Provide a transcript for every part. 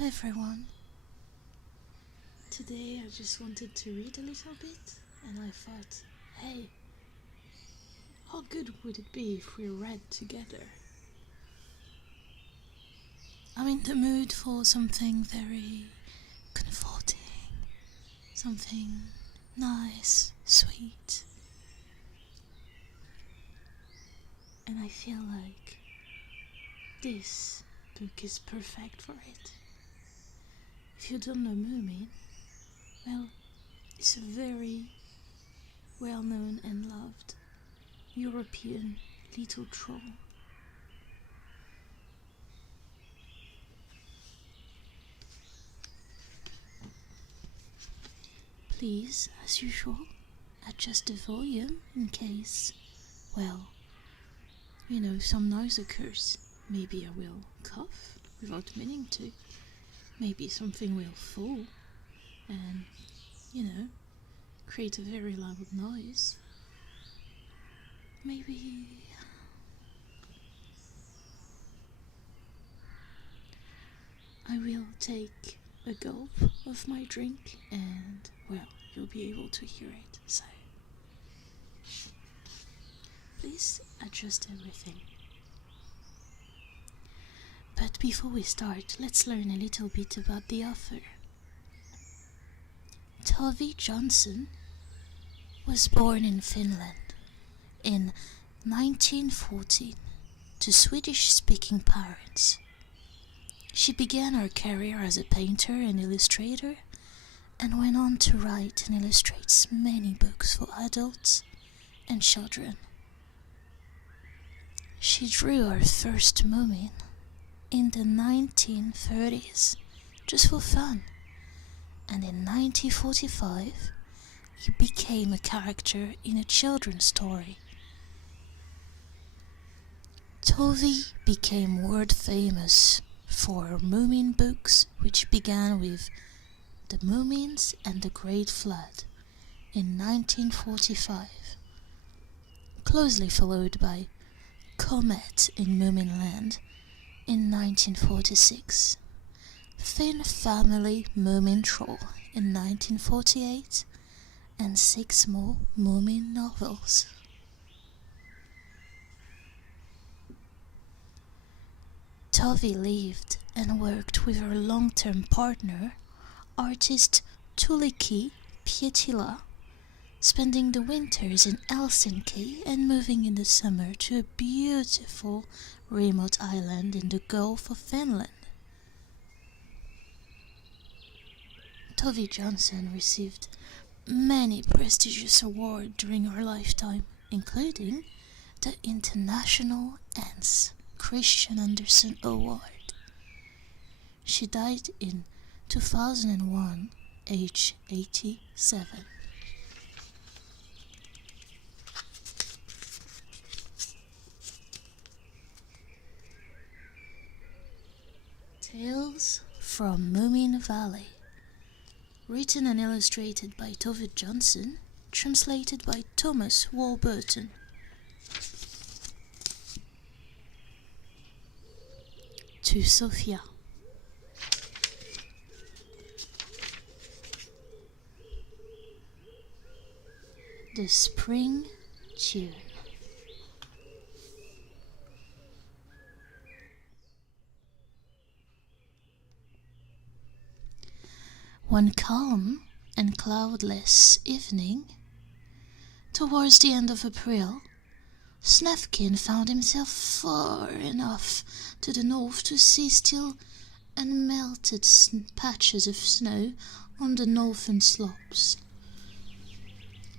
Hello everyone. Today I just wanted to read a little bit, and I thought, hey, how good would it be if we read together? I'm in the mood for something very comforting, something nice, sweet, and I feel like this book is perfect for it. If you don't know Moomin, well, it's a very well-known and loved European little troll. Please, as usual, adjust the volume in case, well, some noise occurs. Maybe I will cough without meaning to. Maybe something will fall and, create a very loud noise. Maybe I will take a gulp of my drink and, well, you'll be able to hear it, so please adjust everything. But before we start, let's learn a little bit about the author. Tove Jansson was born in Finland in 1914 to Swedish-speaking parents. She began her career as a painter and illustrator and went on to write and illustrate many books for adults and children. She drew her first Moomin in the 1930s, just for fun, and in 1945 he became a character in a children's story. Tove became world famous for her Moomin books, which began with The Moomins and the Great Flood in 1945, closely followed by Comet in Moomin Land in 1946, Thin Family Moomin Troll in 1948, and 6 more Moomin novels. Tove lived and worked with her long-term partner, artist Tuulikki Pietilä, spending the winters in Helsinki and moving in the summer to a beautiful remote island in the Gulf of Finland. Tove Jansson received many prestigious awards during her lifetime, including the International Hans Christian Andersen Award. She died in 2001, age 87. Tales from Moomin Valley. Written and illustrated by Tove Jansson, translated by Thomas Warburton. To Sophia. The Spring Tune. One calm and cloudless evening, towards the end of April, Snefkin found himself far enough to the north to see still unmelted patches of snow on the northern slopes.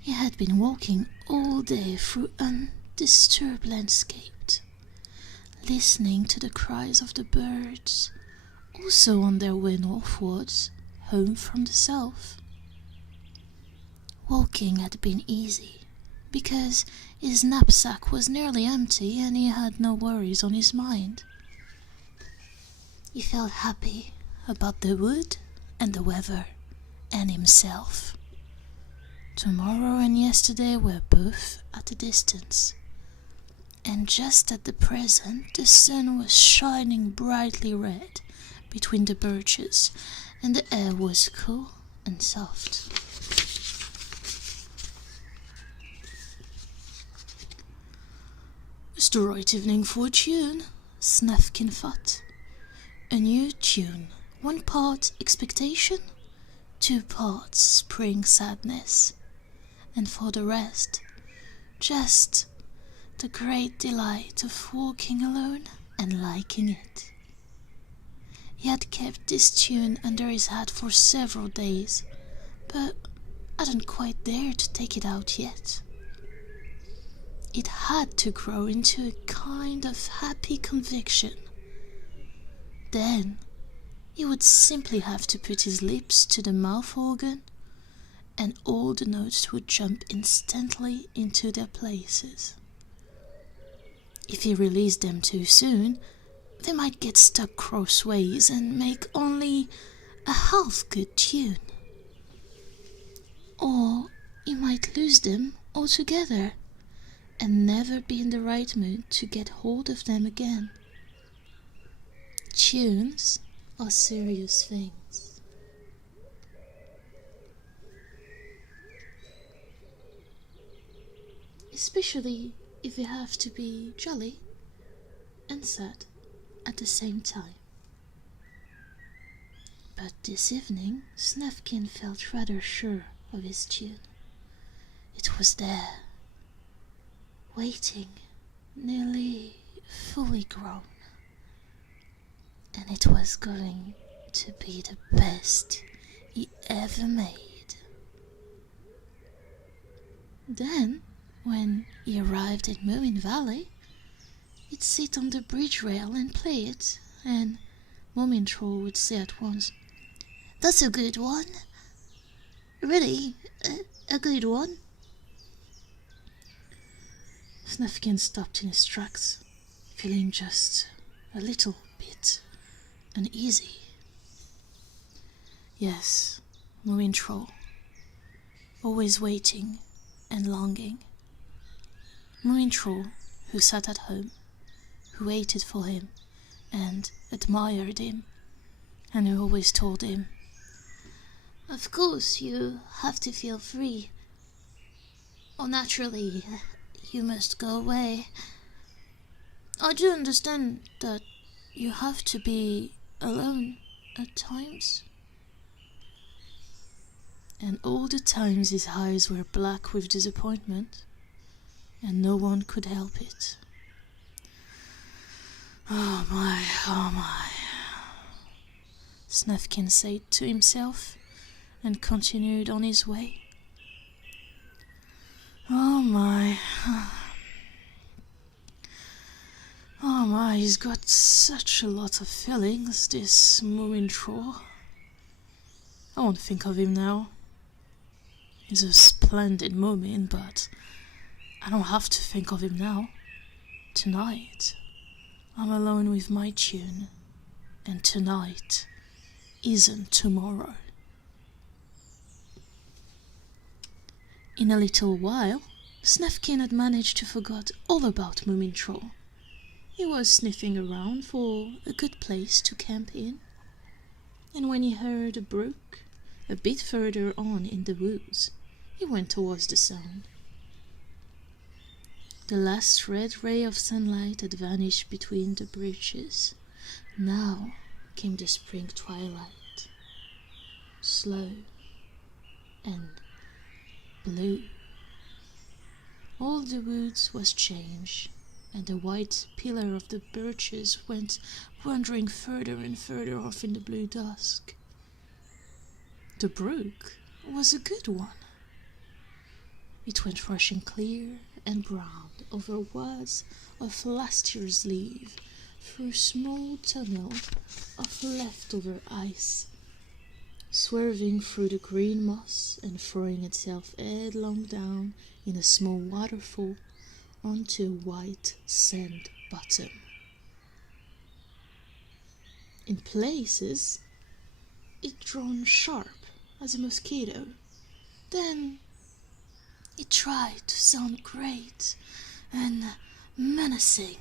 He had been walking all day through undisturbed landscape, listening to the cries of the birds, also on their way northwards, home from the south. Walking had been easy, because his knapsack was nearly empty and he had no worries on his mind. He felt happy about the wood and the weather and himself. Tomorrow and yesterday were both at a distance, and just at the present the sun was shining brightly red between the birches, and the air was cool and soft. "It's the right evening for a tune," Snufkin thought. A new tune, 1 part expectation, 2 parts spring sadness, and for the rest, just the great delight of walking alone and liking it. He had kept this tune under his hat for several days, but hadn't quite dared to take it out yet. It had to grow into a kind of happy conviction. Then he would simply have to put his lips to the mouth organ, and all the notes would jump instantly into their places. If he released them too soon, they might get stuck crossways and make only a half-good tune. Or he might lose them altogether and never be in the right mood to get hold of them again. Tunes are serious things. Especially if they have to be jolly and sad at the same time. But this evening, Snufkin felt rather sure of his tune. It was there, waiting, nearly fully grown. And it was going to be the best he ever made. Then, when he arrived at Moomin Valley, he'd sit on the bridge rail and play it, and Moomin would say at once, "That's a good one. Really, a good one." Snufkin stopped in his tracks, feeling just a little bit uneasy. Yes, Moomin always waiting and longing. Moomin who sat at home, who waited for him and admired him, and who always told him, "Of course you have to feel free, or naturally you must go away. I do understand that you have to be alone at times." And all the times his eyes were black with disappointment, and no one could help it. "Oh my," Snufkin said to himself, and continued on his way. "Oh my, he's got such a lot of feelings, this Moomin. I won't think of him now. He's a splendid Moomin, but I don't have to think of him now. Tonight, I'm alone with my tune, and tonight isn't tomorrow." In a little while, Snufkin had managed to forget all about Moomin. He was sniffing around for a good place to camp in, and when he heard a brook a bit further on in the woods, he went towards the sound. The last red ray of sunlight had vanished between the birches. Now came the spring twilight, slow and blue. All the woods was changed, and the white pillar of the birches went wandering further and further off in the blue dusk. The brook was a good one. It went rushing clear and brown over wads of last year's leaf, through small tunnel of leftover ice, swerving through the green moss and throwing itself headlong down in a small waterfall onto a white sand bottom. In places, it drawn sharp as a mosquito. Then it tried to sound great and menacing,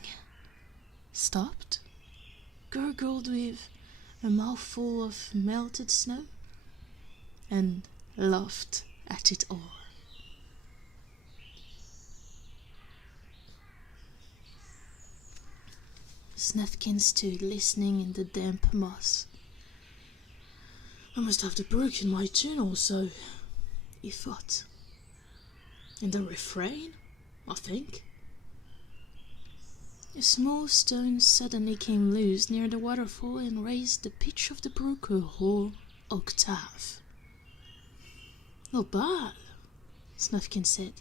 stopped, gurgled with a mouthful of melted snow, and laughed at it all. Snefkin stood listening in the damp moss. I must have the brook in my tune also, he thought. In the refrain, I think. A small stone suddenly came loose near the waterfall and raised the pitch of the brook a whole octave. Not bad, Snefkin said,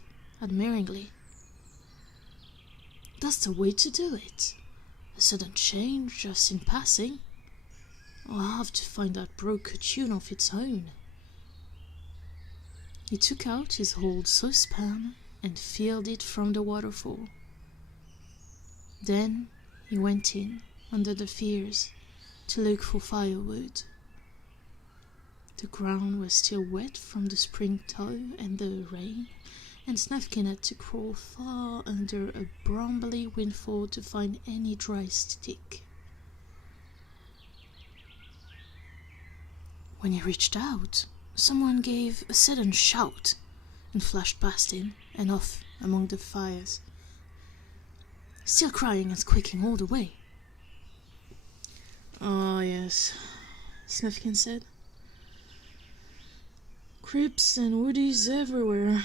admiringly. That's the way to do it. A sudden change just in passing. I'll have to find that brook a tune of its own. He took out his old saucepan and filled it from the waterfall. Then he went in under the firs to look for firewood. The ground was still wet from the spring thaw and the rain, and Snefkin had to crawl far under a brambly windfall to find any dry stick. When he reached out, someone gave a sudden shout and flashed past him and off among the fires, still crying and squeaking all the way. "Ah, yes," Snefkin said. "Creeps and woodies everywhere.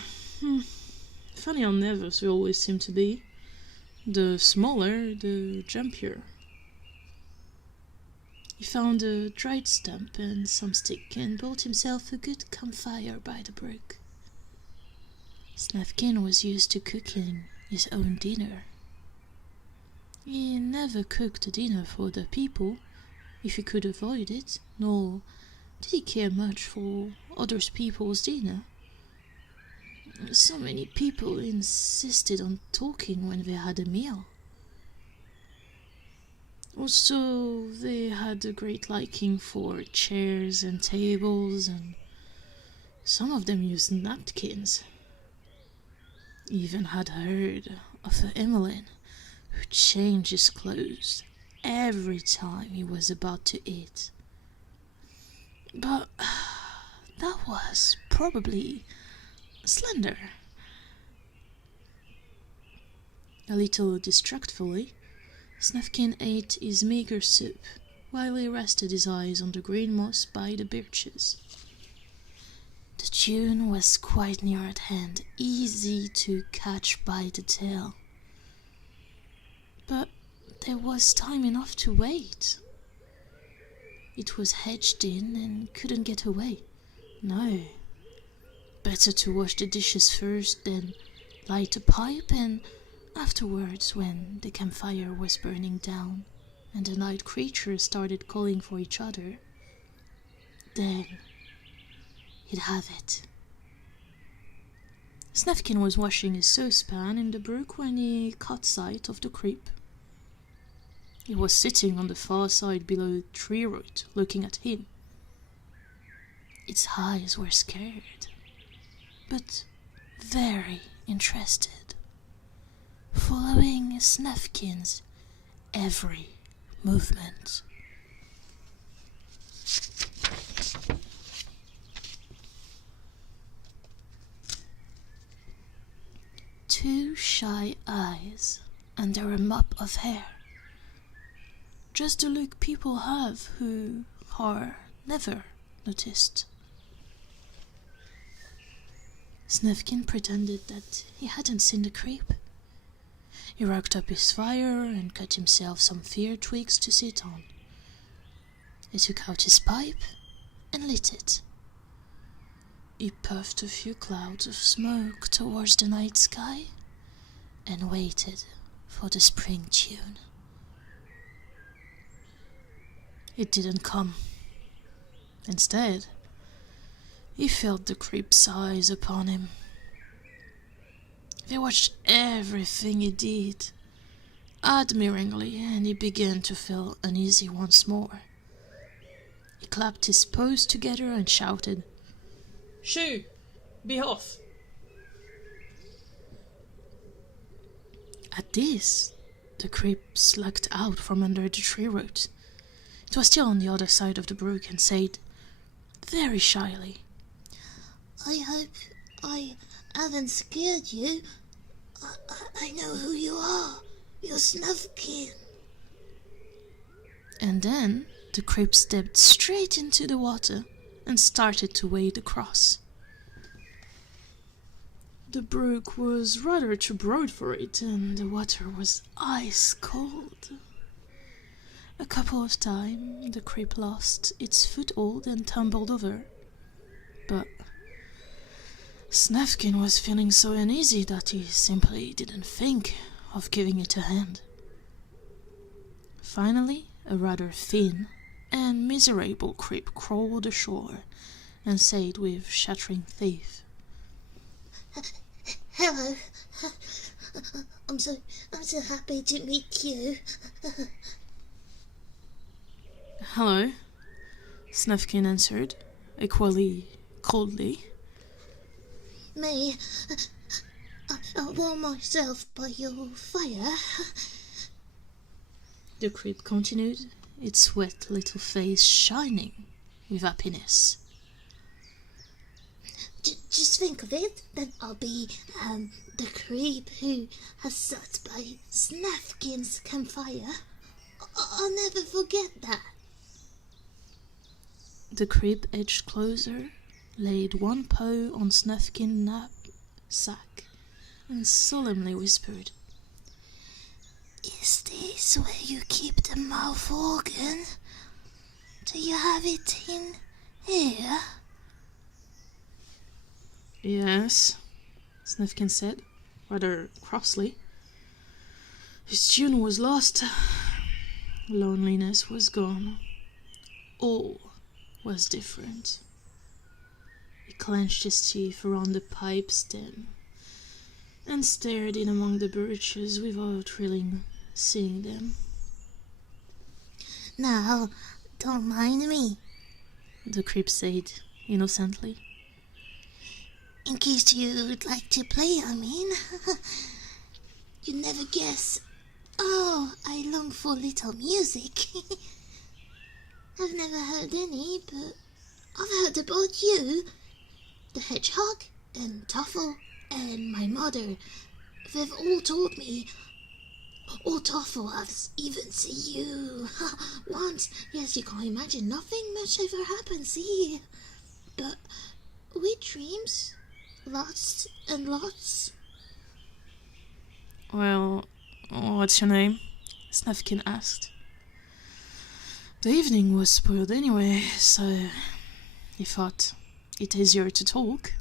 Funny how nervous we always seem to be. The smaller, the jumpier." He found a dried stump and some stick and built himself a good campfire by the brook. Snefkin was used to cooking his own dinner. He never cooked a dinner for other people, if he could avoid it, nor did he care much for other people's dinner. So many people insisted on talking when they had a meal. Also, they had a great liking for chairs and tables, and some of them used napkins. He even had heard of a Emmeline who changed his clothes every time he was about to eat. But that was probably slender. A little distractfully, Snefkin ate his meager soup while he rested his eyes on the green moss by the birches. The tune was quite near at hand, easy to catch by the tail. But there was time enough to wait. It was hedged in and couldn't get away. No. Better to wash the dishes first, then light a pipe, and afterwards, when the campfire was burning down and the night creatures started calling for each other, then he'd have it. Snefkin was washing his saucepan in the brook when he caught sight of the creep. He was sitting on the far side below a tree root, looking at him. Its eyes were scared, but very interested, following Snefkin's every movement. Two shy eyes under a mop of hair. Just the look people have who are never noticed. Snefkin pretended that he hadn't seen the creep. He raked up his fire and cut himself some fir twigs to sit on. He took out his pipe and lit it. He puffed a few clouds of smoke towards the night sky and waited for the spring tune. It didn't come. Instead, he felt the creep's eyes upon him. They watched everything he did, admiringly, and he began to feel uneasy once more. He clapped his paws together and shouted, "Shoo! Be off!" At this, the creep slugged out from under the tree root. It was still on the other side of the brook and said, very shyly, I hope I haven't scared you. I know who you are. You're Snufkin. And then the creep stepped straight into the water and started to wade across. The brook was rather too broad for it, and the water was ice cold. A couple of times the creep lost its foothold and tumbled over, but Snufkin was feeling so uneasy that he simply didn't think of giving it a hand. Finally, a rather thin and miserable creep crawled ashore and said with shattering teeth, Hello. I'm so happy to meet you. Hello, Snufkin answered, equally coldly. May I warm myself by your fire? The creep continued, its wet little face shining with happiness. Just think of it, then I'll be the creep who has sat by Snufkin's campfire. I'll never forget that. The creep edged closer, laid one paw on Snufkin's knapsack, and solemnly whispered, Is this where you keep the mouth organ? Do you have it in here? Yes, Snufkin said, rather crossly. His tune was lost. Loneliness was gone. All was different. He clenched his teeth around the pipe stem and stared in among the birches without really seeing them. Now, don't mind me, the creep said innocently. In case you'd like to play, I mean. You'd never guess. Oh, I long for little music. I've never heard any, but I've heard about you. The hedgehog, and Toffle, and my mother. They've all told me. Oh, Toffle has even seen you. Once. Yes, you can't imagine. Nothing much ever happens here. But we dreams. Lots and lots. Well, what's your name? Snufkin asked. The evening was spoiled anyway, so he thought it easier to talk.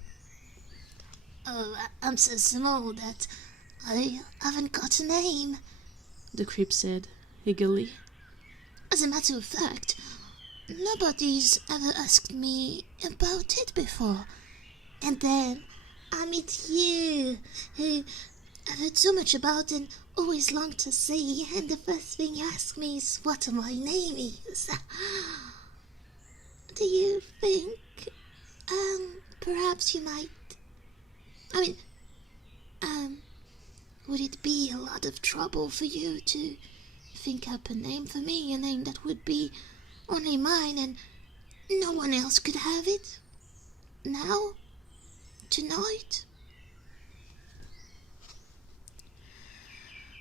Oh, I'm so small that I haven't got a name, the creep said, eagerly. As a matter of fact, nobody's ever asked me about it before. And then I meet you, who I've heard so much about and always longed to see, and the first thing you ask me is what my name is. Do you think, perhaps you might... would it be a lot of trouble for you to think up a name for me, a name that would be only mine and no one else could have it? Now? Tonight?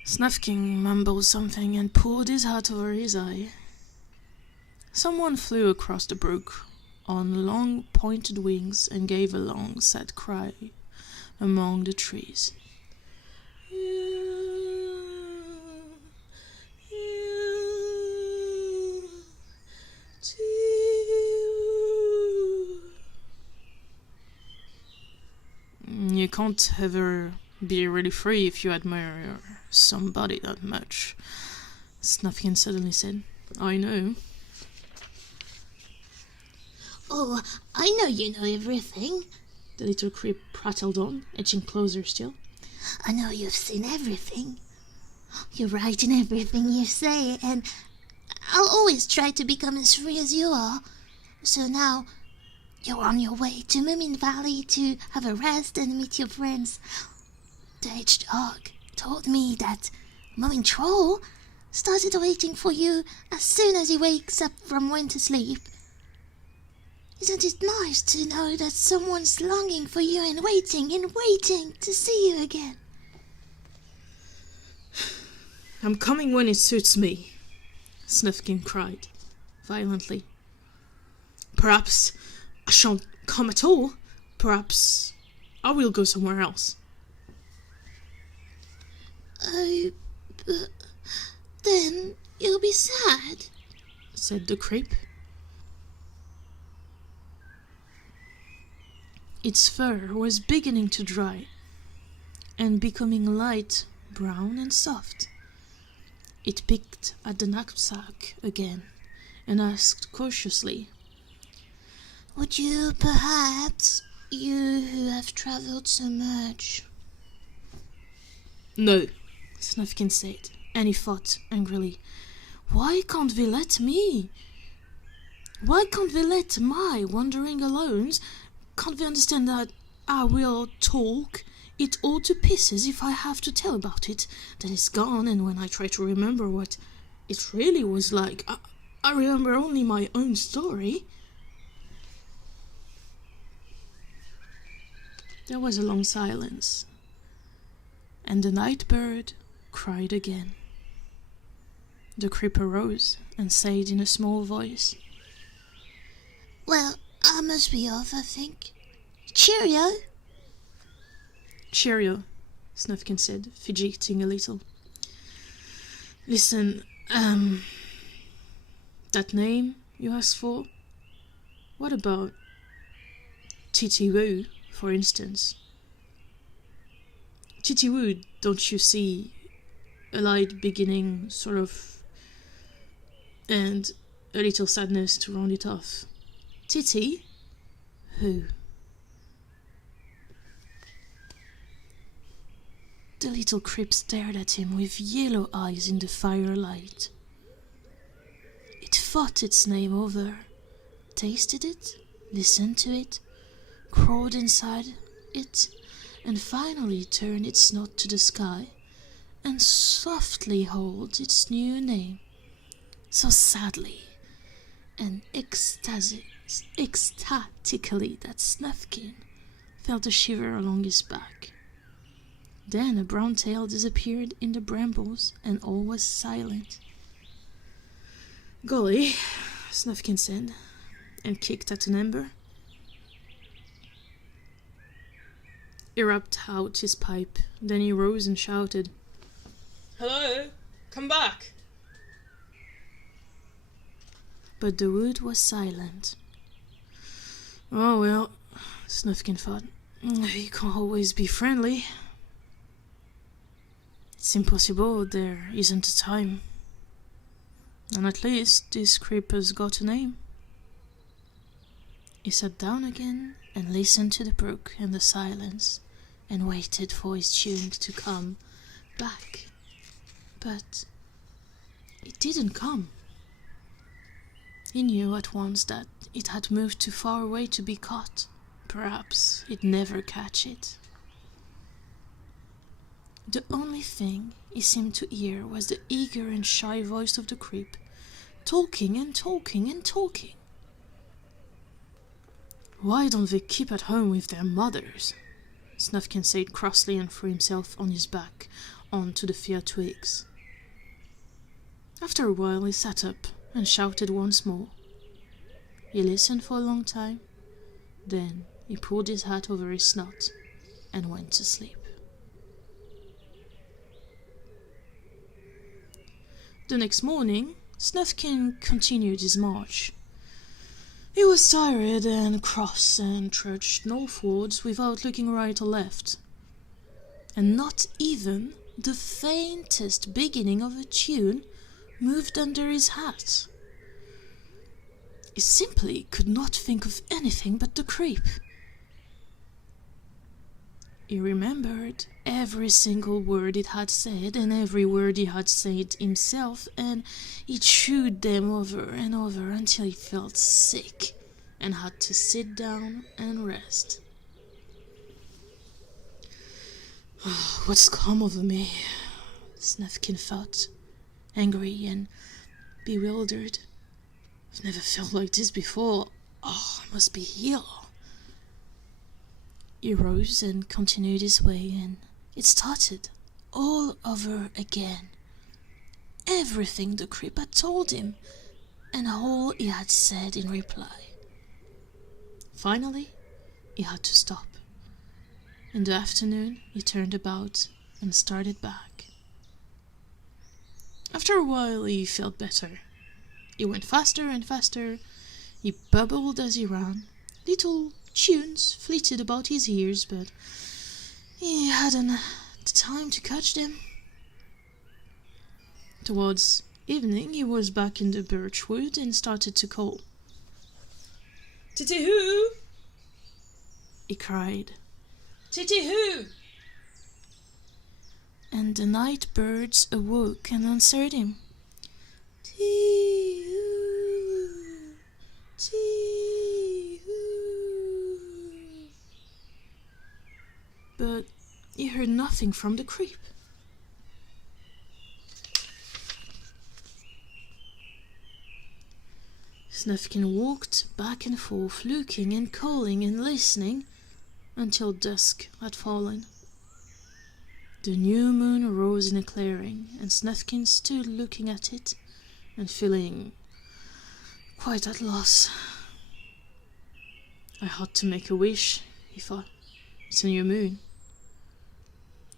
Snufkin mumbled something and pulled his hat over his eye. Someone flew across the brook on long pointed wings and gave a long sad cry among the trees. You can't ever be really free if you admire somebody that much, Snufkin suddenly said. I know. Oh, I know you know everything, The little creep prattled on, edging closer still. I know you've seen everything. You're right in everything you say, and I'll always try to become as free as you are. So now, you're on your way to Moomin Valley to have a rest and meet your friends. The hedgehog told me that Moomin Troll started waiting for you as soon as he wakes up from winter sleep. Isn't it nice to know that someone's longing for you and waiting to see you again? I'm coming when it suits me, Snufkin cried, violently. Perhaps I shan't come at all. Perhaps I will go somewhere else. Oh, but then you'll be sad, said the creep. Its fur was beginning to dry and becoming light brown and soft. It picked at the knapsack again and asked cautiously, Would you perhaps, you who have travelled so much? No, Snufkin said, and he thought angrily, Why can't they let me? Why can't they let my wandering alone? Can't they understand that I will talk it all to pieces if I have to tell about it? Then it's gone, and when I try to remember what it really was like, I remember only my own story. There was a long silence, and the night bird cried again. The creeper rose and said in a small voice, Well, I must be off, I think. Cheerio! Cheerio, Snufkin said, fidgeting a little. Listen, that name you asked for? What about Titi-Woo, for instance? Titi-Woo, don't you see? A light beginning, sort of, and a little sadness to round it off. Titi? Who? The little creep stared at him with yellow eyes in the firelight. It thought its name over, tasted it, listened to it, crawled inside it, and finally turned its snout to the sky and softly held its new name, so sadly and ecstatically that Snufkin felt a shiver along his back. Then a brown tail disappeared in the brambles, and all was silent. Golly, Snufkin said, and kicked at an ember. He rapped out his pipe, then he rose and shouted, Hello, come back! But the wood was silent. Oh well, Snufkin thought, you can't always be friendly. It's impossible, there isn't a time. And at least this creeper's got a name. He sat down again and listened to the brook and the silence and waited for his tune to come back. But it didn't come. He knew at once that it had moved too far away to be caught. Perhaps it'd never catch it. The only thing he seemed to hear was the eager and shy voice of the creep, talking and talking and talking. Why don't they keep at home with their mothers? Snufkin said crossly and threw himself on his back onto the fir twigs. After a while he sat up and shouted once more. He listened for a long time, then he pulled his hat over his snout and went to sleep. The next morning, Snufkin continued his march. He was tired and cross and trudged northwards without looking right or left, and not even the faintest beginning of a tune moved under his hat. He simply could not think of anything but the creep. He remembered every single word it had said and every word he had said himself, and he chewed them over and over until he felt sick and had to sit down and rest. What's come over me? Snufkin thought, angry and bewildered. I've never felt like this before. Oh, I must be here. He rose and continued his way, and it started all over again. Everything the creep had told him, and all he had said in reply. Finally, he had to stop. In the afternoon, he turned about and started back. After a while, he felt better. He went faster and faster. He bubbled as he ran. Little tunes flitted about his ears, but he hadn't the time to catch them. Towards evening, he was back in the birch wood and started to call. "Titty-hoo!" he cried. "Titty-hoo!" And the night birds awoke and answered him. "Tee-hoo! Tee-hoo!" But he heard nothing from the creep. Snufkin walked back and forth, looking and calling and listening, until dusk had fallen. The new moon rose in a clearing, and Snufkin stood looking at it and feeling quite at loss. "I had to make a wish," he thought. "It's a new moon."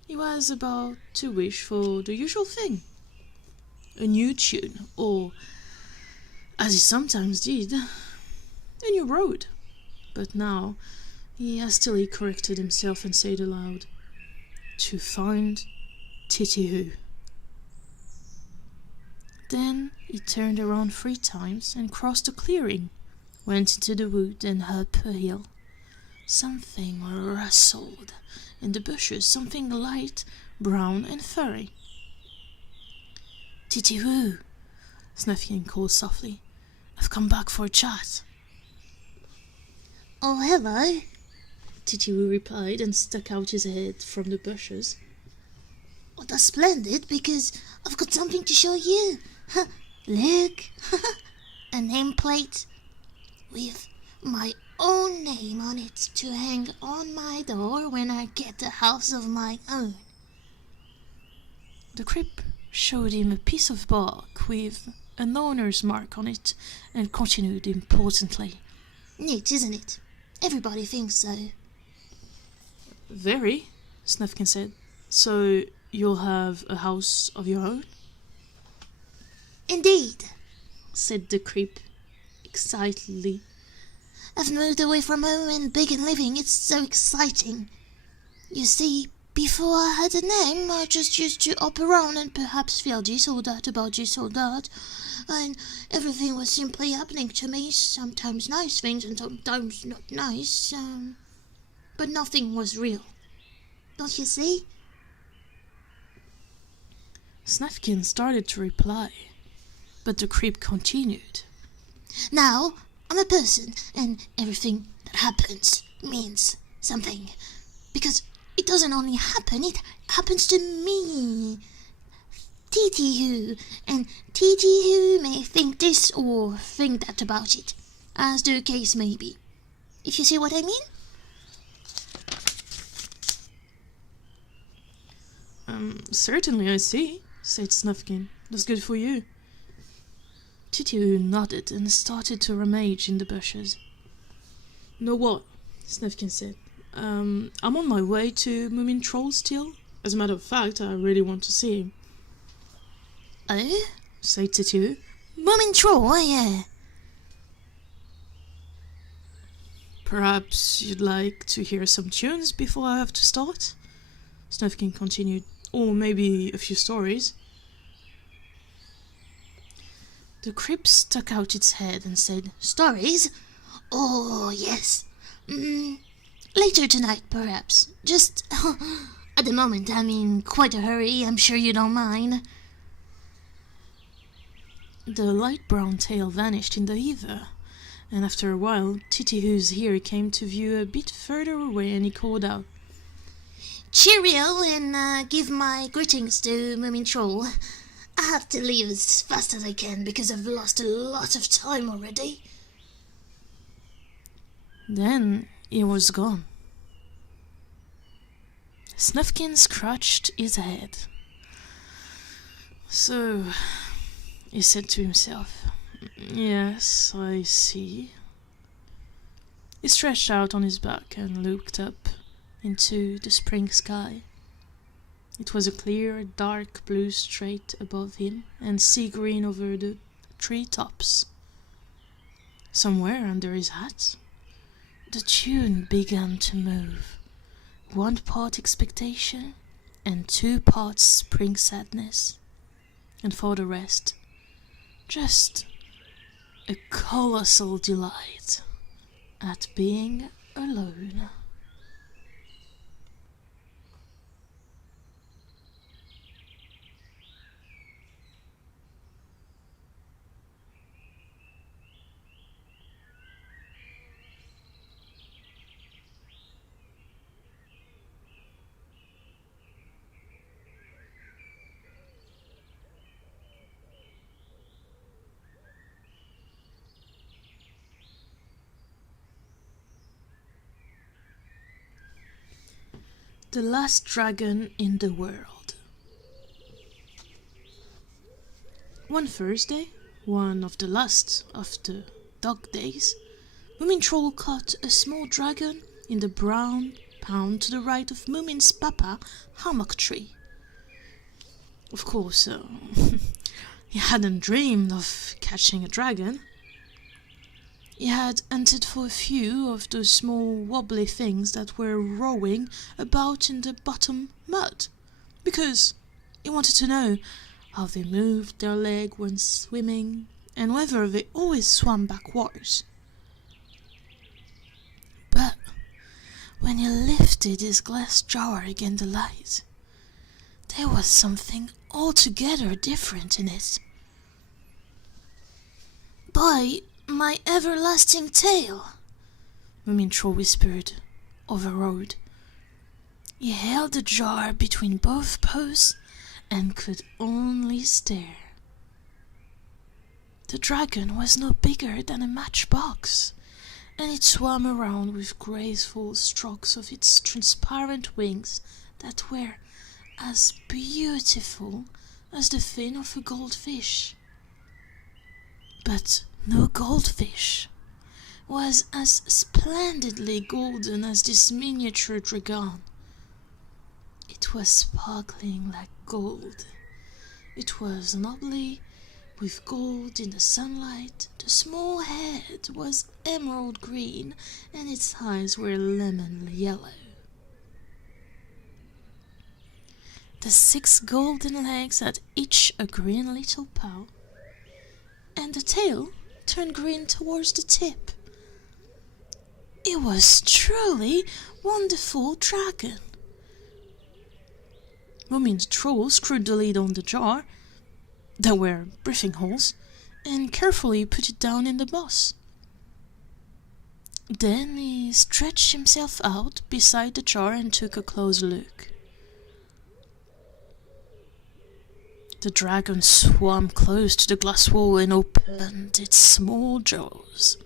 He was about to wish for the usual thing, a new tune, or, as he sometimes did, a new road. But now he hastily corrected himself and said aloud, "To find Titty-hoo." Then he turned around 3 times and crossed a clearing, went into the wood and up a hill. Something rustled in the bushes, something light, brown and furry. "Titty-hoo," Snufkin called softly. "I've come back for a chat." Oh, hello. Titty-hoo replied and stuck out his head from the bushes. Oh, that's splendid, because I've got something to show you. Look, a nameplate with my own name on it to hang on my door when I get a house of my own. The creep showed him a piece of bark with an owner's mark on it and continued importantly. Neat, isn't it? Everybody thinks so. "Very," Snufkin said. "So you'll have a house of your own?" Indeed, said the creep excitedly. I've moved away from home and begun living. It's so exciting. You see, before I had a name, I just used to hop around and perhaps feel this or that about this or that. And everything was simply happening to me, sometimes nice things and sometimes not nice. But nothing was real. Don't you see? Snufkin started to reply, but the creep continued. Now, I'm a person, and everything that happens means something. Because it doesn't only happen, it happens to me. Titty-hoo, and Titty-hoo may think this or think that about it, as the case may be. If you see what I mean? Certainly I see, said Snufkin. That's good for you. Titty-hoo nodded and started to rummage in the bushes. "Know what?" Snufkin said. I'm on my way to Moomin Troll still. As a matter of fact, I really want to see him. Oh? Said Titty-hoo. Moomin Troll, yeah. Perhaps you'd like to hear some tunes before I have to start? Snufkin continued. Or maybe a few stories. The creep stuck out its head and said, Stories? Oh, yes. Later tonight, perhaps. Just, at the moment, I'm in quite a hurry. I'm sure you don't mind. The light brown tail vanished in the ether, and after a while, Titty-hoo's ear came to view a bit further away, and he called out, Cheerio, and give my greetings to Moomin Troll. I have to leave as fast as I can because I've lost a lot of time already. Then he was gone. Snufkin scratched his head. So, he said to himself, "Yes, I see." He stretched out on his back and looked up into the spring sky. It was a clear, dark blue straight above him and sea green over the treetops. Somewhere under his hat, the tune began to move. 1 part expectation and 2 parts spring sadness. And for the rest, just a colossal delight at being alone. The last dragon in the world. One Thursday, one of the last of the dog days, Moomin Troll caught a small dragon in the brown pound to the right of Moomin's papa hammock tree. Of course, he hadn't dreamed of catching a dragon. He had hunted for a few of those small wobbly things that were rowing about in the bottom mud, because he wanted to know how they moved their leg when swimming, and whether they always swam backwards. But when he lifted his glass jar against the light, there was something altogether different in it. "By my everlasting tail," Moomin Troll whispered, overawed. He held the jar between both paws and could only stare. The dragon was no bigger than a matchbox, and it swam around with graceful strokes of its transparent wings that were as beautiful as the fin of a goldfish. But no goldfish was as splendidly golden as this miniature dragon. It was sparkling like gold. It was lovely, with gold in the sunlight. The small head was emerald green, and its eyes were lemon yellow. The 6 golden legs had each a green little paw, and the tail turned green towards the tip. It was truly wonderful dragon. Moomin Troll screwed the lid on the jar, there were breathing holes, and carefully put it down in the moss. Then he stretched himself out beside the jar and took a closer look. The dragon swam close to the glass wall and opened its small jaws.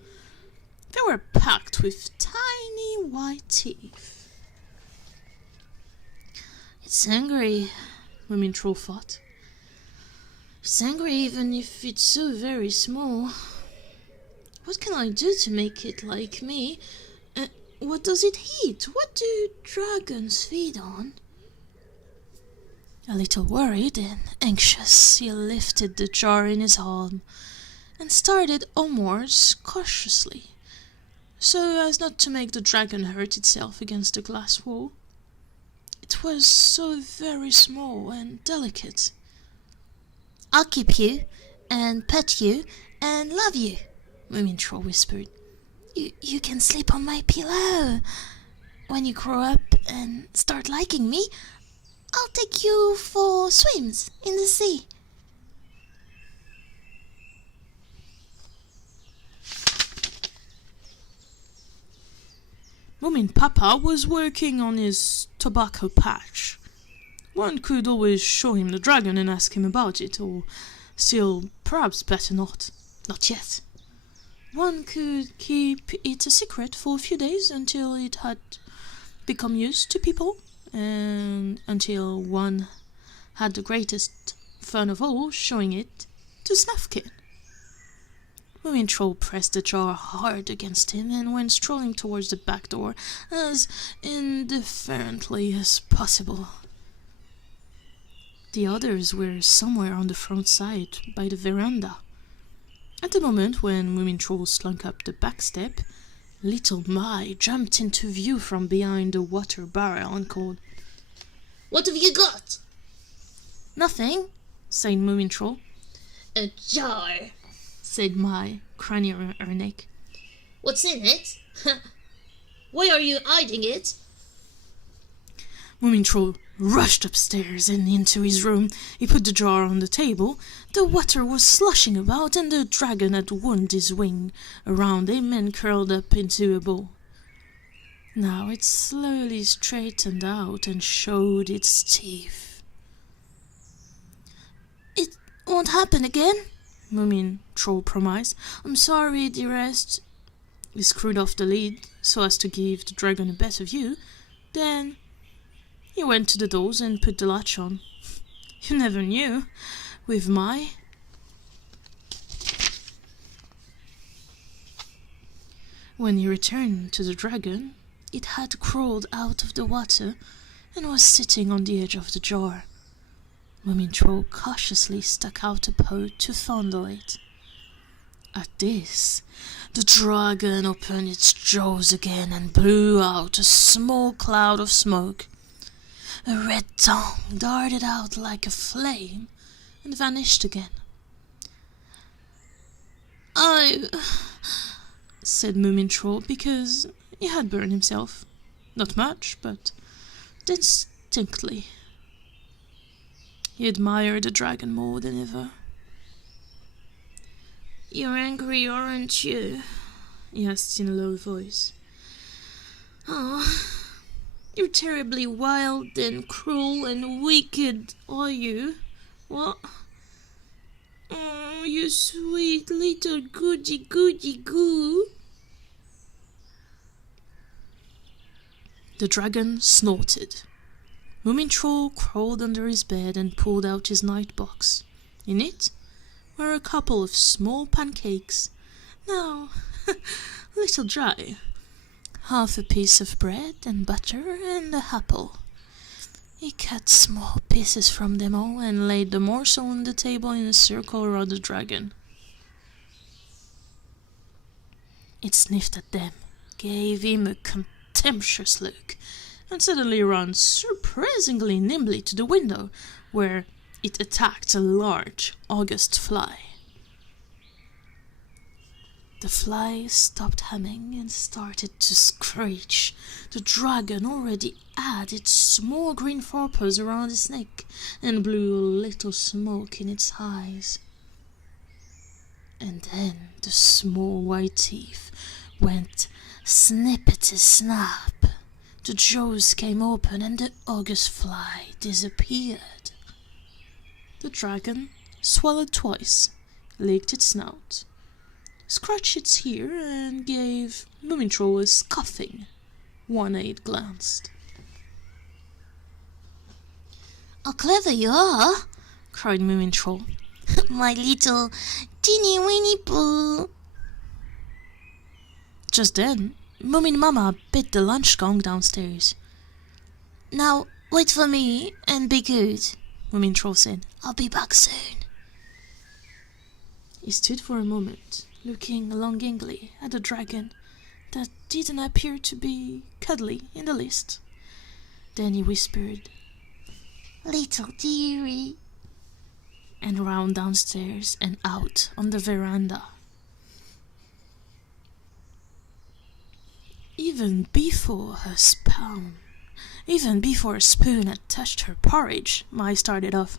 They were packed with tiny white teeth. "It's angry," Moomin Troll thought. "It's angry even if it's so very small. What can I do to make it like me? What does it eat? What do dragons feed on?" A little worried and anxious, he lifted the jar in his arm and started onwards cautiously, so as not to make the dragon hurt itself against the glass wall. It was so very small and delicate. "I'll keep you, and pet you, and love you," Moomin Troll whispered. You can sleep on my pillow. When you grow up and start liking me, I'll take you for swims in the sea." Moomin Papa was working on his tobacco patch. One could always show him the dragon and ask him about it, or still, perhaps better not. Not yet. One could keep it a secret for a few days until it had become used to people, and until one had the greatest fun of all showing it to Snufkin. Moomin Troll pressed the jar hard against him and went strolling towards the back door as indifferently as possible. The others were somewhere on the front side, by the veranda. At the moment when Moomin Troll slunk up the back step, little Mai jumped into view from behind the water barrel and called, "What have you got?" "Nothing," said Moomin Troll. "A jar," said Mai, craning her neck. "What's in it? Why are you hiding it?" Moomin Troll rushed upstairs and into his room. He put the jar on the table. The water was sloshing about, and the dragon had wound his wing around him and curled up into a ball. Now it slowly straightened out and showed its teeth. "It won't happen again," Moomin Troll promised. "I'm sorry, dearest." He screwed off the lid so as to give the dragon a better view. Then he went to the doors and put the latch on. You never knew, with Mai. When he returned to the dragon, it had crawled out of the water and was sitting on the edge of the jar. Moomin Troll cautiously stuck out a paw to fondle it. At this, the dragon opened its jaws again and blew out a small cloud of smoke. A red tongue darted out like a flame and vanished again. "I..." said Moomin Troll, because he had burned himself. Not much, but distinctly. He admired the dragon more than ever. "You're angry, aren't you?" he asked in a low voice. "Oh, you're terribly wild and cruel and wicked, are you? What? Oh, you sweet little goody-goody-goo." The dragon snorted. Moomin Troll crawled under his bed and pulled out his night box. In it were a couple of small pancakes, now a little dry, half a piece of bread and butter, and a apple. He cut small pieces from them all and laid the morsel on the table in a circle around the dragon. It sniffed at them, gave him a contemptuous look, and suddenly ran surprisingly nimbly to the window, where it attacked a large August fly. The fly stopped humming and started to screech. The dragon already had its small green forepaws around its neck and blew a little smoke in its eyes. And then the small white teeth went snippety-snap. The jaws came open and the August fly disappeared. The dragon swallowed twice, licked its snout, scratched its ear, and gave Moomin Troll a scoffing, one-eyed glance. "How clever you are!" cried Moomin Troll. "My little teeny-weeny Pooh." Just then, Moomin Mama bit the lunch gong downstairs. "Now, wait for me and be good," Moomin Troll said. "I'll be back soon." He stood for a moment, looking longingly at the dragon that didn't appear to be cuddly in the least. Then he whispered, "Little dearie," and ran downstairs and out on the veranda. Even before a spoon had touched her porridge, Mai started off.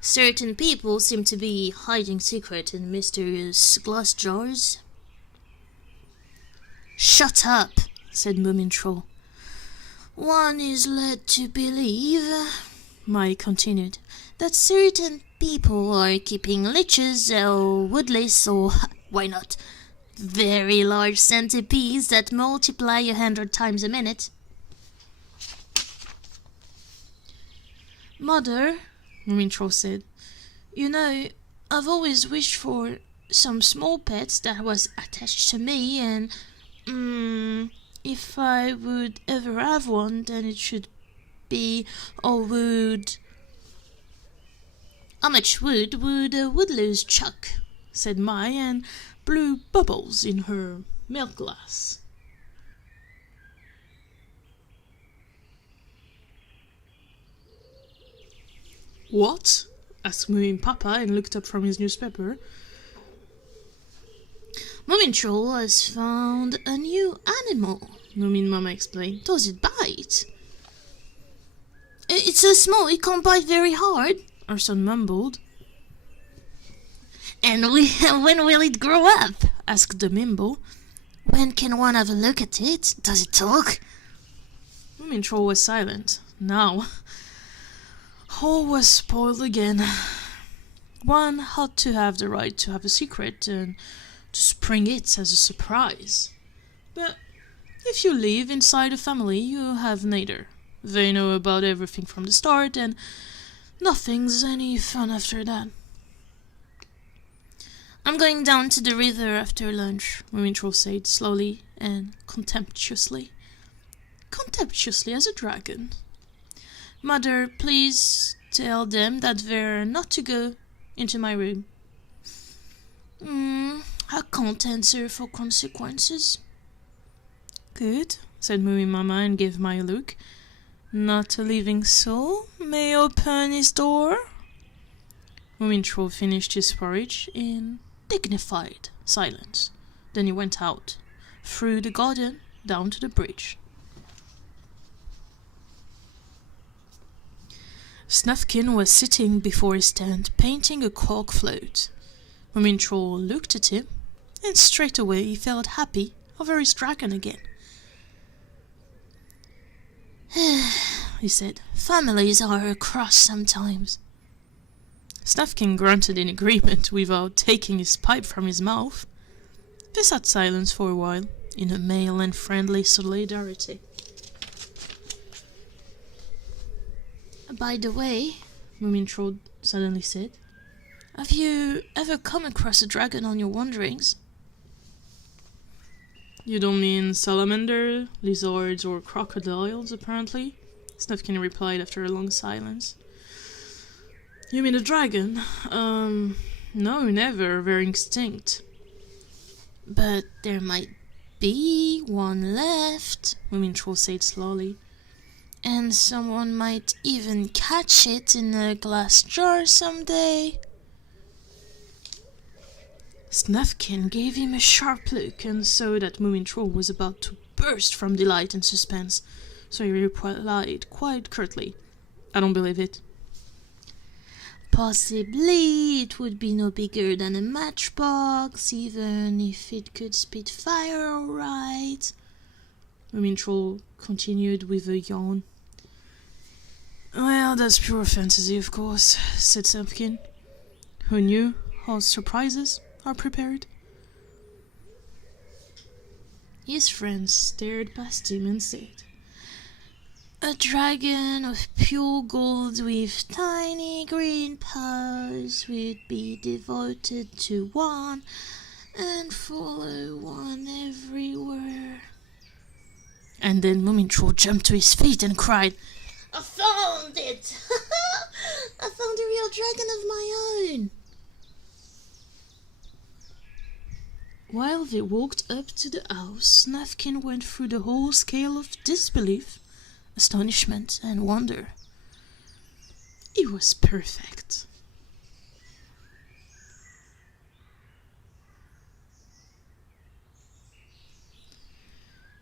"Certain people seem to be hiding secret in mysterious glass jars." "Shut up," said Moomin Troll. "One is led to believe," Mai continued, that certain people are keeping liches or woodlice or, why not, very large centipedes that multiply 100 times a minute. Mother, Moomin said, you know, I've always wished for some small pets that was attached to me, and if I would ever have one, then it should be all wood. How much wood would a woodlouse chuck? Said Mai, and blew bubbles in her milk glass. What? Asked Moomin Papa and looked up from his newspaper. Moomin Troll has found a new animal, Moomin Mama explained. Does it bite? It's so small it can't bite very hard, Our son mumbled. And when will it grow up? Asked the Mimble. When can one have a look at it? Does it talk? Moomin Troll was silent. Now, all was spoiled again. One had to have the right to have a secret and to spring it as a surprise. But if you live inside a family, you have neither. They know about everything from the start, and nothing's any fun after that. I'm going down to the river after lunch, Moomin Troll said slowly and contemptuously. Contemptuously as a dragon. Mother, please tell them that they're not to go into my room. I can't answer for consequences. Good, said Moomin Mama and gave Mai a look. Not a living soul may open his door. Moomin Troll finished his porridge in dignified silence. Then he went out, through the garden, down to the bridge. Snufkin was sitting before his stand, painting a cork float. Moomin Troll looked at him, and straight away he felt happy over his dragon again. He said, families are cross sometimes. Snufkin grunted in agreement without taking his pipe from his mouth. They sat silent for a while, in a male and friendly solidarity. By the way, Moomin Troll suddenly said, have you ever come across a dragon on your wanderings? You don't mean salamander, lizards, or crocodiles, apparently? Snufkin replied after a long silence. You mean a dragon? No, never. They're extinct. But there might be one left, Moomin Troll said slowly. And someone might even catch it in a glass jar someday. Snufkin gave him a sharp look and saw that Moomin Troll was about to burst from delight and suspense, so he replied quite curtly, I don't believe it. Possibly it would be no bigger than a matchbox, even if it could spit fire all right. Moomin Troll continued with a yawn. Well, that's pure fantasy, of course, said Snufkin. Who knew how surprises are prepared? His friends stared past him and said, a dragon of pure gold with tiny green paws would be devoted to one and follow one everywhere. And then Moomin Troll jumped to his feet and cried, I found it! I found a real dragon of my own! While they walked up to the house, Snufkin went through the whole scale of disbelief, astonishment, and wonder. It was perfect.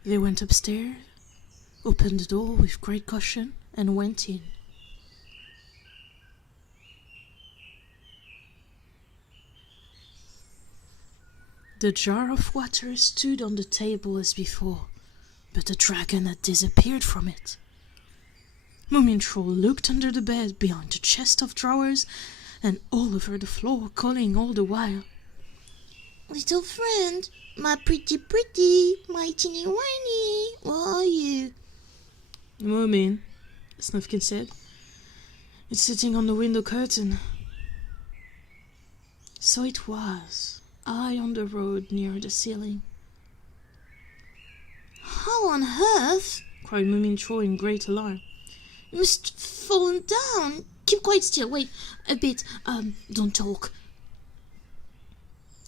They went upstairs, opened the door with great caution, and went in. The jar of water stood on the table as before, but the dragon had disappeared from it. Moomin Troll looked under the bed, behind the chest of drawers, and all over the floor, calling all the while. Little friend, my pretty, my teeny whiny, where are you? Moomin, Snufkin said. It's sitting on the window curtain. So it was, high on the road near the ceiling. How on earth? Cried Moomin Troll in great alarm. You must have fallen down. Keep quite still, wait a bit, don't talk.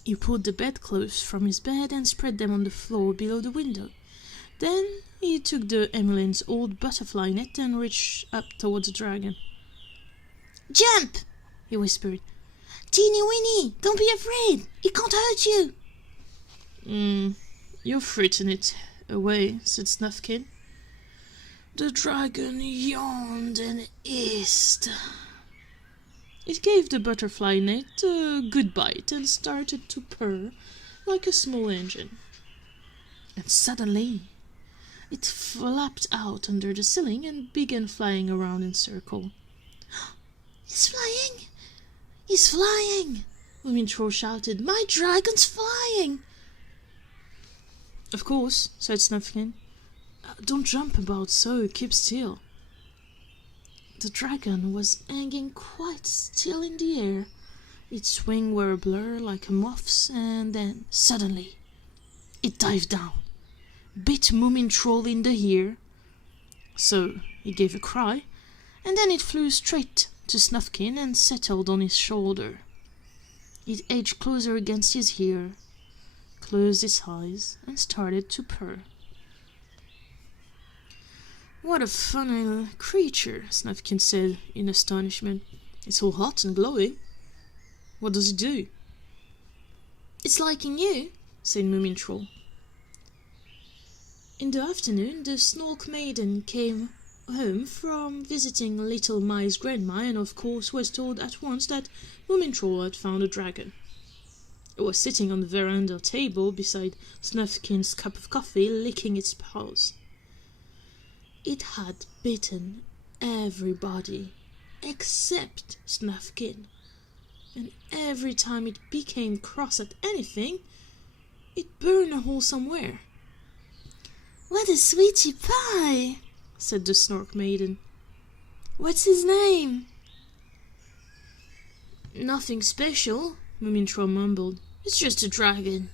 He pulled the bedclothes from his bed and spread them on the floor below the window. Then he took the Emmeline's old butterfly net and reached up towards the dragon. Jump! He whispered. Teeny weeny, don't be afraid. It can't hurt you. You've frightened it away, said Snufkin. The dragon yawned and hissed. It gave the butterfly net a good bite and started to purr like a small engine. And suddenly it flapped out under the ceiling and began flying around in a circle. He's flying! He's flying! Moomin Troll shouted. My dragon's flying! Of course, said Snufkin. Don't jump about so, keep still. The dragon was hanging quite still in the air. Its wings were a blur like a moth's, and then, suddenly, it dived down, bit Moomin Troll in the ear. So he gave a cry, and then it flew straight to Snufkin and settled on his shoulder. It edged closer against his ear, closed its eyes, and started to purr. What a funny creature, Snufkin said in astonishment. It's all hot and glowing. What does it do? It's liking you, said Moomin Troll. In the afternoon, the Snork Maiden came home from visiting Little Mai's grandma and of course was told at once that Moomin Troll had found a dragon. It was sitting on the veranda table beside Snufkin's cup of coffee, licking its paws. It had bitten everybody except Snufkin, and every time it became cross at anything, it burned a hole somewhere. What a sweetie pie, said the Snork Maiden. What's his name? Nothing special, Moomin Troll mumbled. It's just a dragon.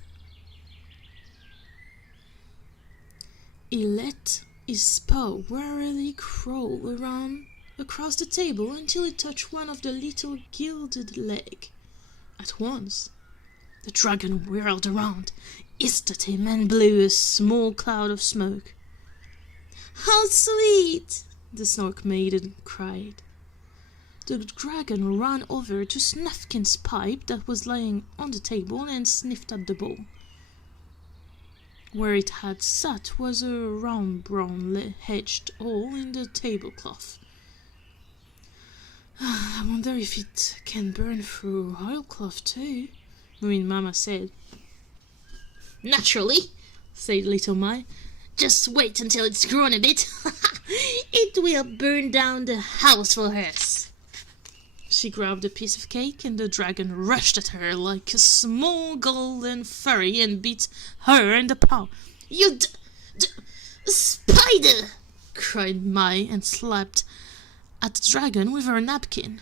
He let his paw warily crawl around across the table until it touched one of the little gilded legs. At once, the dragon whirled around, hissed at him, and blew a small cloud of smoke. How sweet! The Snork Maiden cried. The dragon ran over to Snufkin's pipe that was lying on the table and sniffed at the bowl. Where it had sat was a round brown hedged hole in the tablecloth. I wonder if it can burn through oilcloth too, Moomin Mama said. Naturally, said Little Mai. Just wait until it's grown a bit. It will burn down the house for us. She grabbed a piece of cake and the dragon rushed at her like a small golden furry and beat her in the paw. You spider! cried Mai and slapped at the dragon with her napkin.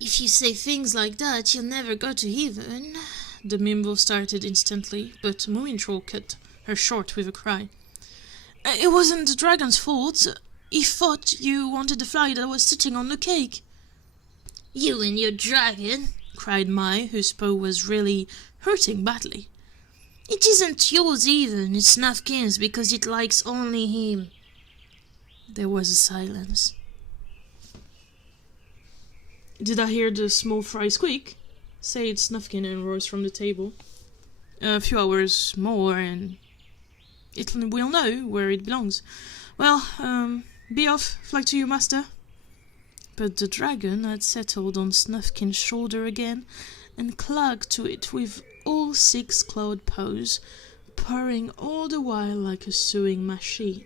If you say things like that, you'll never go to heaven. The Mimble started instantly, but Moomin Troll cut her short with a cry. It wasn't the dragon's fault. He thought you wanted the fly that was sitting on the cake. You and your dragon, cried Mai, whose paw was really hurting badly. It isn't yours even, it's Snufkin's because it likes only him. There was a silence. Did I hear the small fry squeak? Said Snufkin and rose from the table. A few hours more and it will know where it belongs. Well, be off, fly to your master. But the dragon had settled on Snufkin's shoulder again and clung to it with all 6 clawed paws, purring all the while like a sewing machine.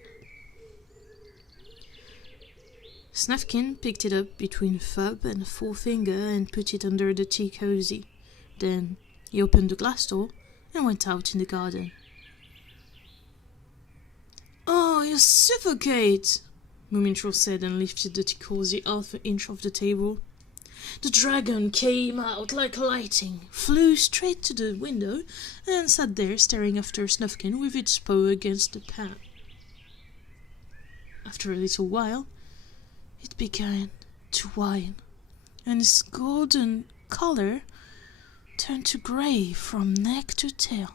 Snufkin picked it up between thumb and forefinger and put it under the tea cozy. Then he opened the glass door and went out in the garden. "Oh, you suffocate!" Moomin said and lifted the tea cozy half an inch off the table. The dragon came out like lightning, flew straight to the window, and sat there staring after Snufkin with its paw against the pan. After a little while, it began to whine, and its golden color turned to grey from neck to tail.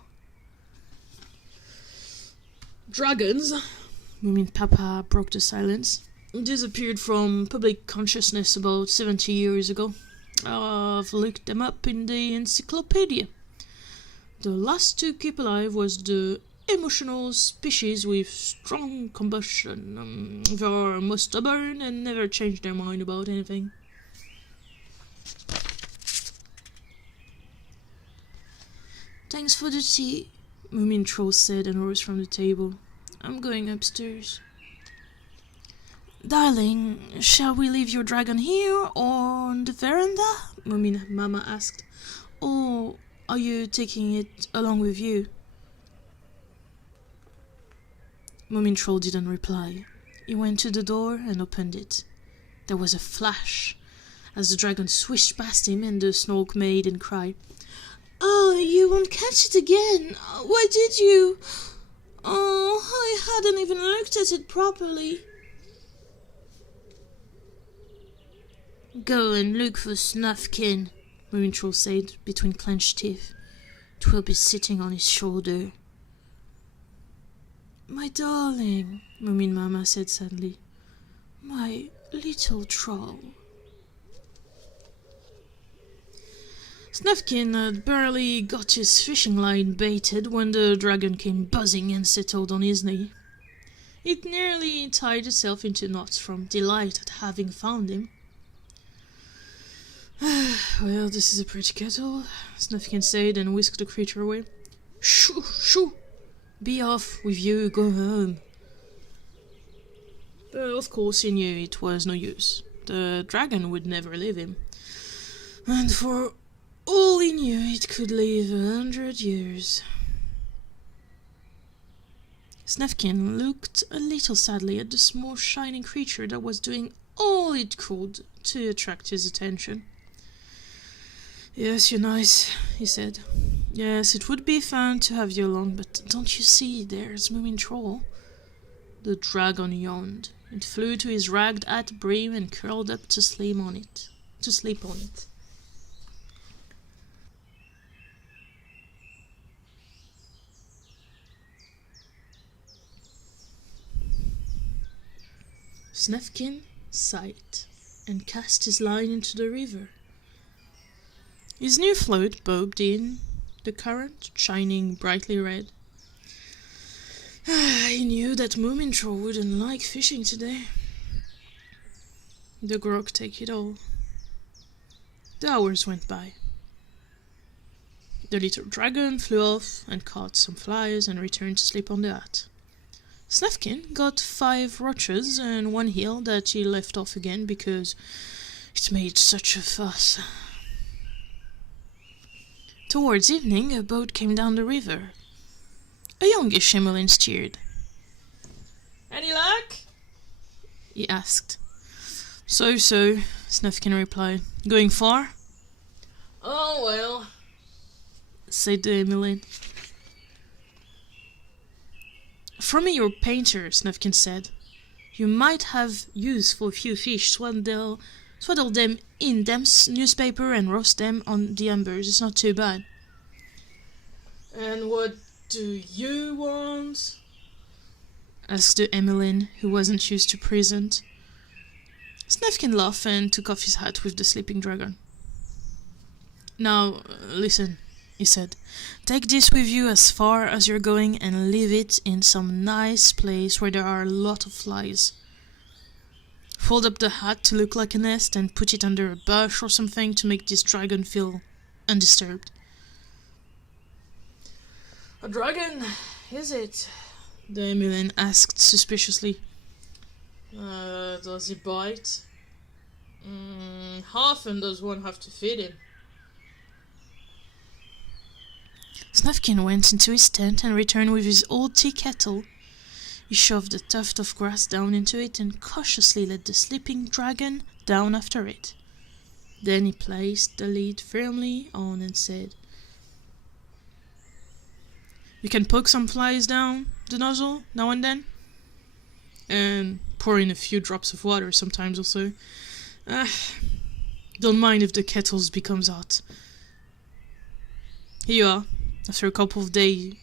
"Dragons," Moomin Papa broke the silence, "disappeared from public consciousness about 70 years ago. I've looked them up in the encyclopedia. The last to keep alive was the emotional species with strong combustion. They are most stubborn and never change their mind about anything." "Thanks for the tea," Moomin Troll said and rose from the table. "I'm going upstairs." "Darling, shall we leave your dragon here or on the veranda?" Moomin Mama asked. "Or are you taking it along with you?" Moomin Troll didn't reply. He went to the door and opened it. There was a flash as the dragon swished past him, and the Snork maiden cried, "Oh, you won't catch it again! Why did you? Oh, I hadn't even looked at it properly." "Go and look for Snufkin," Moomin Troll said between clenched teeth. "It will be sitting on his shoulder." "My darling," Moomin Mama said sadly. "My little troll." Snufkin had barely got his fishing line baited when the dragon came buzzing and settled on his knee. It nearly tied itself into knots from delight at having found him. "Well, this is a pretty kettle," Snufkin said and whisked the creature away. "Shoo, shoo! Be off with you, go home." But of course he knew it was no use. The dragon would never leave him. And for all he knew, it could live 100 years. Snufkin looked a little sadly at the small shining creature that was doing all it could to attract his attention. "Yes, you're nice," he said. "Yes, it would be fun to have you along, but don't you see, there's Moomin Troll?" The dragon yawned. It flew to his ragged hat brim and curled up to sleep on it. Snufkin sighed and cast his line into the river. His new float bobbed in the current, shining brightly red. He knew that Moomin Troll wouldn't like fishing today. The grog take it all. The hours went by. The little dragon flew off and caught some flies and returned to sleep on the hat. Snufkin got 5 roaches and 1 heel that he left off again because it made such a fuss. Towards evening, a boat came down the river. A youngish Emmeline steered. "Any luck?" he asked. So, Snufkin replied. "Going far?" "Oh, well," said the Emmeline. "Throw me your painter," Snufkin said. "You might have use for a few fish. Swaddle them in damp newspaper and roast them on the embers. It's not too bad." "And what do you want?" asked the Emmeline, who wasn't used to present. Snufkin laughed and took off his hat with the sleeping dragon. "Now, listen," he said. "Take this with you as far as you're going and leave it in some nice place where there are a lot of flies. Fold up the hat to look like a nest and put it under a bush or something to make this dragon feel undisturbed. A dragon, is it? The Moomin asked suspiciously. Does he bite? How often does one have to feed him? Snufkin went into his tent and returned with his old tea kettle. He shoved a tuft of grass down into it and cautiously let the sleeping dragon down after it. Then he placed the lid firmly on and said, "You can poke some flies down the nozzle now and then, and pour in a few drops of water sometimes also. Don't mind if the kettle becomes hot. Here you are. After a couple of days,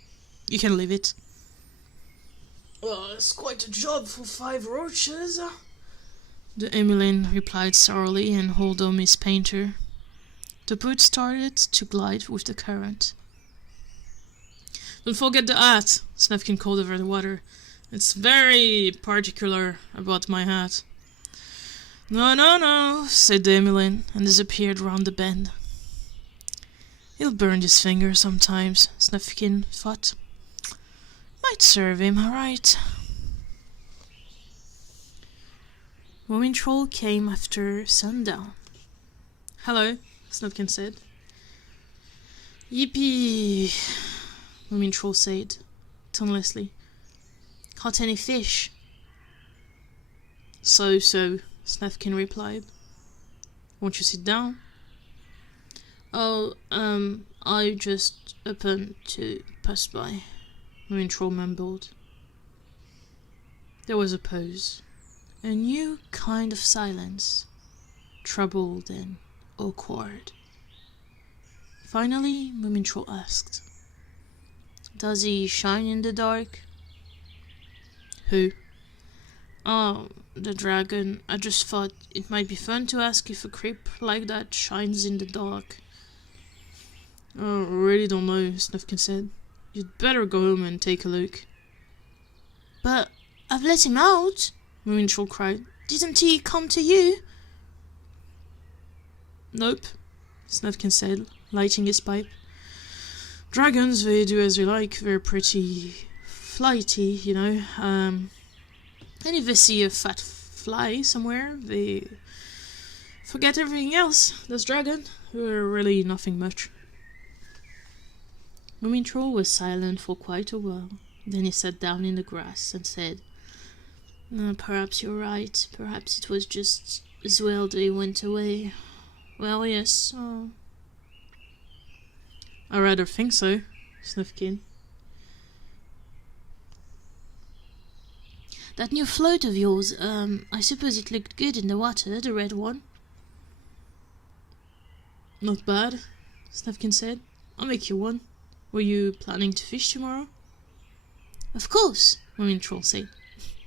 you can leave it." "Well, it's quite a job for 5 roaches," the Emmeline replied sourly and hauled on his painter. The boat started to glide with the current. "Don't forget the hat," Snufkin called over the water. "It's very particular about my hat." No, said the Emmeline, and disappeared round the bend. "He'll burn his finger sometimes," Snufkin thought. "Might serve him, all right." Moomin Troll came after sundown. "Hello," Snufkin said. "Yippee," Moomin Troll said, tonelessly. "Caught any fish?" So, Snufkin replied. "Won't you sit down?" "Oh, I just happened to pass by," Moomin Troll mumbled. There was a pause. A new kind of silence, troubled and awkward. Finally, Moomin Troll asked, "Does he shine in the dark?" "Who?" "Oh, the dragon. I just thought it might be fun to ask if a creep like that shines in the dark." "Oh, I really don't know," Snufkin said. "You'd better go home and take a look." "But I've let him out," Moomin Troll cried. "Didn't he come to you?" "Nope," Snufkin said, lighting his pipe. "Dragons, they do as they like. They're pretty flighty, you know. And if they see a fat fly somewhere, they forget everything else. This dragon, they're really nothing much." Moomin Troll was silent for quite a while. Then he sat down in the grass and said, "Perhaps you're right. Perhaps it was just as well that he went away. Well, yes. I rather think so," Snufkin. "That new float of yours, I suppose it looked good in the water, the red one." "Not bad," Snufkin said. "I'll make you one. Were you planning to fish tomorrow?" "Of course," Moomin Troll said.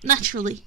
"Naturally."